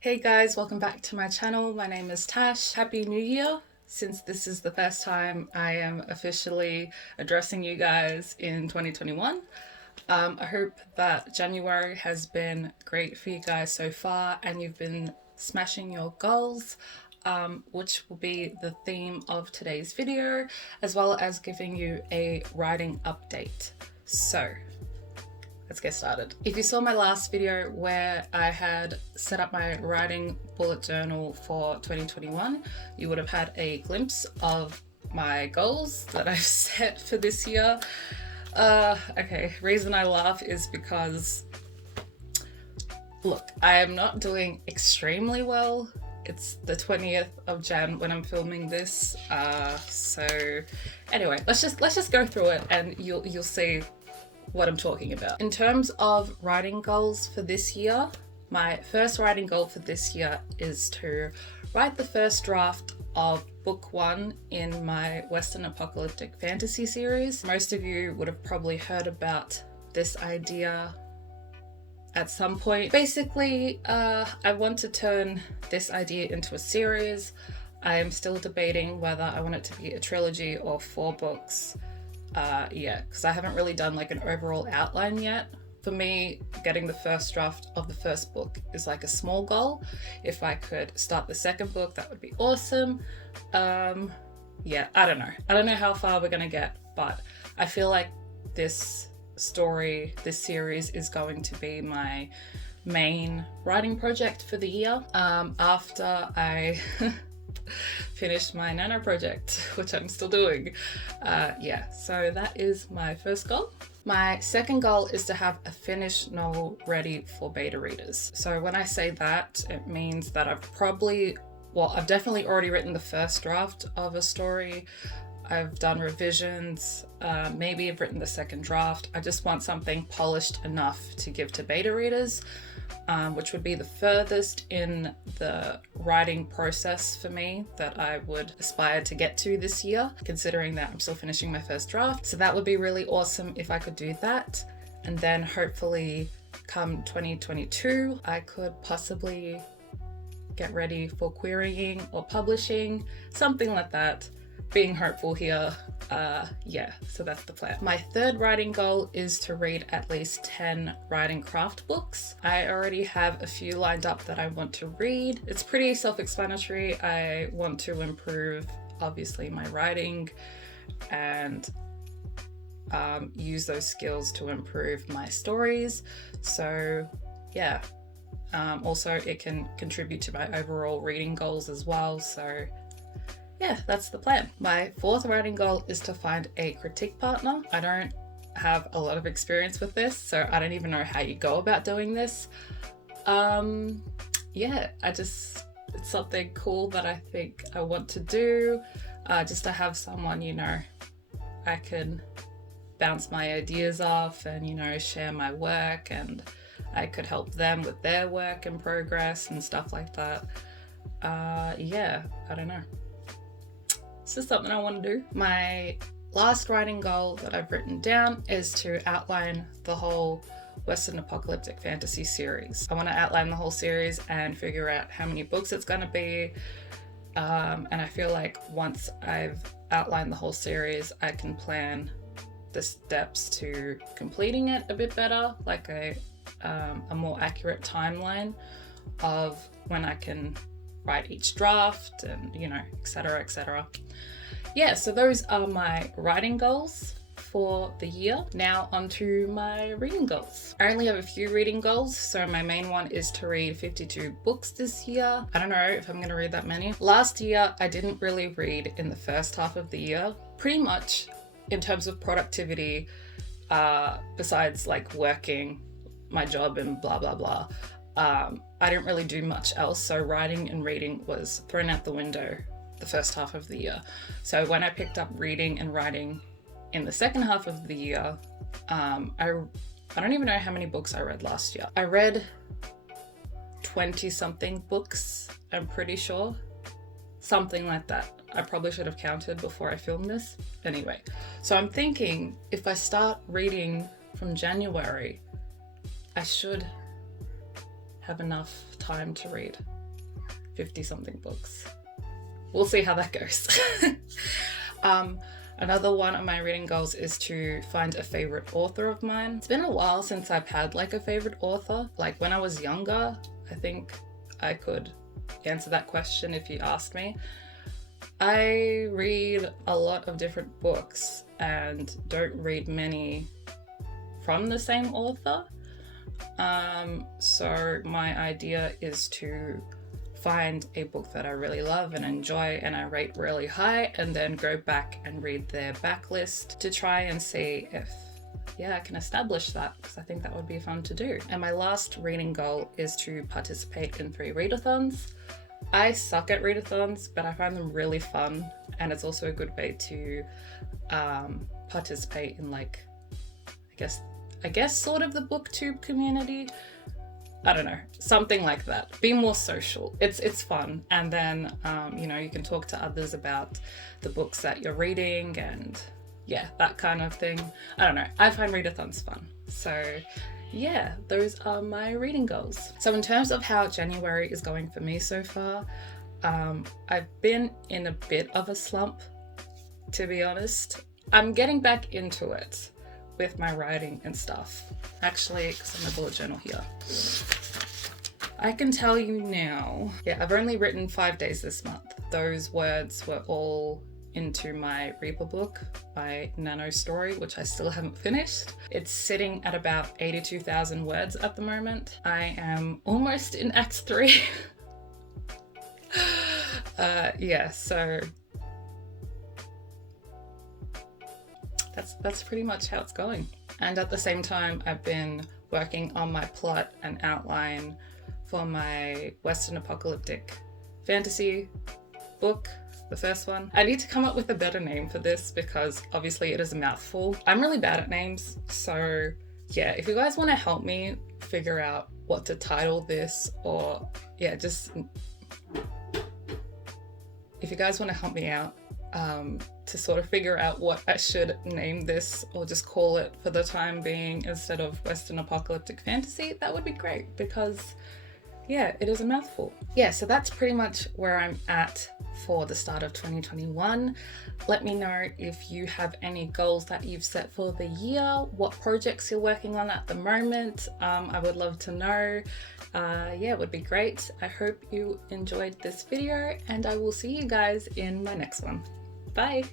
Hey guys, welcome back to my channel. My name is Tash. Happy New Year! Since this is the first time I am officially addressing you guys in 2021. I hope that January has been great for you guys so far and you've been smashing your goals, which will be the theme of today's video, as well as giving you a writing update. So let's get started. If you saw my last video where I had set up my writing bullet journal for 2021, you would have had a glimpse of my goals that I've set for this year. Okay, reason I laugh is because, look, I am not doing extremely well. It's the 20th of Jan when I'm filming this. So anyway, let's just go through it and you'll see what I'm talking about. In terms of writing goals for this year, my first writing goal for this year is to write the first draft of book 1 in my Western apocalyptic fantasy series. Most of you would have probably heard about this idea at some point. Basically, I want to turn this idea into a series. I am still debating whether I want it to be a trilogy or 4 books. Because I haven't really done like an overall outline yet. For me, getting the first draft of the first book is like a small goal. If I could start the second book, that would be awesome. I don't know how far we're gonna get, but I feel like this series is going to be my main writing project for the year. After I finished my nano project, which I'm still doing. So that is my first goal. My second goal is to have a finished novel ready for beta readers. So when I say that, it means that I've definitely already written the first draft of a story. I've done revisions, maybe I've written the second draft. I just want something polished enough to give to beta readers, which would be the furthest in the writing process for me that I would aspire to get to this year, considering that I'm still finishing my first draft. So that would be really awesome if I could do that. And then hopefully come 2022, I could possibly get ready for querying or publishing, something like that. Being hopeful here. So that's the plan. My third writing goal is to read at least 10 writing craft books. I already have a few lined up that I want to read. It's pretty self-explanatory. I want to improve, obviously, my writing and use those skills to improve my stories. So yeah, also it can contribute to my overall reading goals as well. So yeah, that's the plan. My fourth writing goal is to find a critique partner. I don't have a lot of experience with this, so I don't even know how you go about doing this. It's something cool that I think I want to do, just to have someone, I can bounce my ideas off and, share my work, and I could help them with their work in progress and stuff like that. I don't know. It's just something I want to do. My last writing goal that I've written down is to outline the whole Western apocalyptic fantasy series. I want to outline the whole series and figure out how many books it's going to be. And I feel like once I've outlined the whole series, I can plan the steps to completing it a bit better, like a more accurate timeline of when I can write each draft and, etc. Yeah, so those are my writing goals for the year. Now onto my reading goals. I only have a few reading goals, so my main one is to read 52 books this year. I don't know if I'm going to read that many. Last year, I didn't really read in the first half of the year. Pretty much in terms of productivity, besides like working my job and blah, blah, blah. I didn't really do much else, so writing and reading was thrown out the window the first half of the year. So when I picked up reading and writing in the second half of the year, I don't even know how many books I read last year. I read 20 something books, I'm pretty sure. Something like that. I probably should have counted before I filmed this. Anyway, so I'm thinking if I start reading from January, I should have enough time to read 50 something books. We'll see how that goes. Another one of my reading goals is to find a favorite author of mine. It's been a while since I've had like a favorite author. Like when I was younger, I think I could answer that question if you asked me. I read a lot of different books and don't read many from the same author. So my idea is to find a book that I really love and enjoy and I rate really high, and then go back and read their backlist to try and see if I can establish that, because I think that would be fun to do. And my last reading goal is to participate in 3 readathons. I suck at readathons, but I find them really fun, and it's also a good way to participate in, like, I guess sort of the booktube community. I don't know, something like that. Be more social. It's fun, and then you can talk to others about the books that you're reading and that kind of thing. I don't know, I find readathons fun. So yeah, those are my reading goals. So in terms of how January is going for me so far, I've been in a bit of a slump, to be honest. I'm getting back into it with my writing and stuff. Actually, because I'm a bullet journal here, I can tell you now, I've only written 5 days this month. Those words were all into my Reaper book, my nano story, which I still haven't finished. It's sitting at about 82,000 words at the moment. I am almost in Act 3. So that's pretty much how it's going. And at the same time, I've been working on my plot and outline for my Western apocalyptic fantasy book, the first one. I need to come up with a better name for this because obviously it is a mouthful. I'm really bad at names, so if you guys want to help me figure out what to title this, or just if you guys want to help me out to sort of figure out what I should name this, or just call it for the time being instead of Western apocalyptic fantasy, that would be great, because it is a mouthful. So that's pretty much where I'm at for the start of 2021. Let me know if you have any goals that you've set for the year, what projects you're working on at the moment. I would love to know. It would be great. I hope you enjoyed this video, and I will see you guys in my next one. Bye.